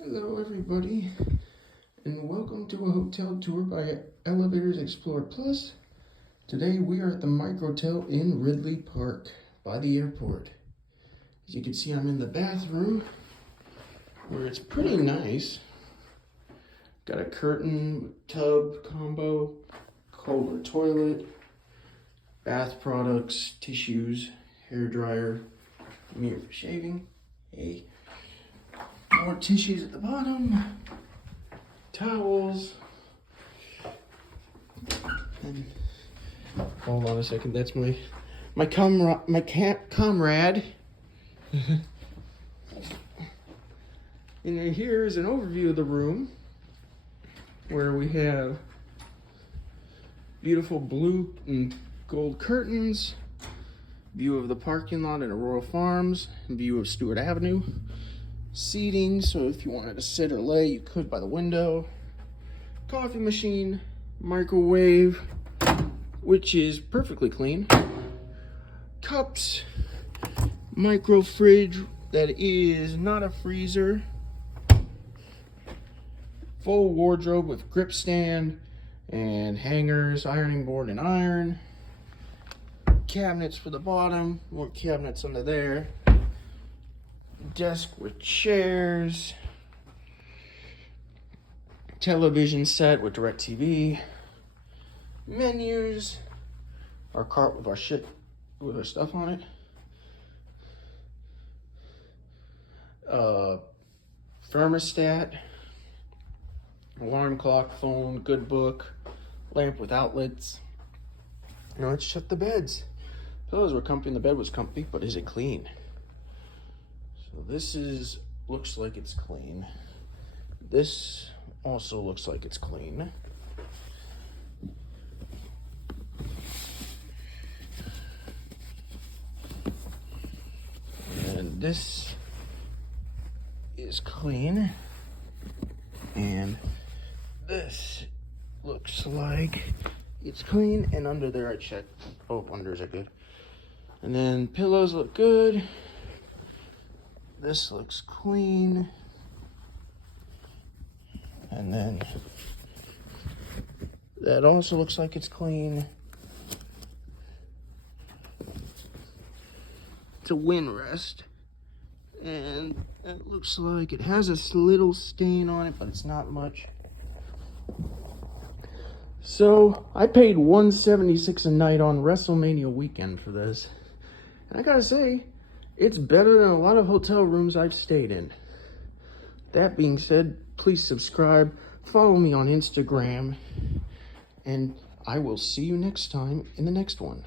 Hello everybody, and welcome to a hotel tour by Elevators Explorer Plus. Today we are at the Microtel in Ridley Park by the airport. As you can see, I'm in the bathroom where it's pretty nice. Got a curtain, tub combo, Kohler toilet, bath products, tissues, hair dryer, mirror for shaving, more tissues at the bottom, towels, and hold on a second. That's my comrade. And then here is an overview of the room, where we have beautiful blue and gold curtains, view of the parking lot at Aurora Farms, view of Stewart Avenue. Seating, so if you wanted to sit or lay, you could by the window. Coffee machine, microwave, which is perfectly clean. Cups, micro fridge that is not a freezer. Full wardrobe with grip stand and hangers, ironing board and iron. Cabinets for the bottom, more cabinets under there. Desk with chairs, television set with DirecTV, menus, our cart with our stuff on it, thermostat, alarm clock, phone, good book, lamp with outlets. Now let's check the beds. Pillows were comfy and the bed was comfy, but is it clean? So this looks like it's clean. This also looks like it's clean. And this is clean. And this looks like it's clean. And under there I checked. Oh, unders are good. And then pillows look good. This looks clean. And then that also looks like it's clean. It's a wind rest. And it looks like it has a little stain on it, but it's not much. So I paid $176 a night on WrestleMania weekend for this. And I gotta say, it's better than a lot of hotel rooms I've stayed in. That being said, please subscribe, follow me on Instagram, and I will see you next time in the next one.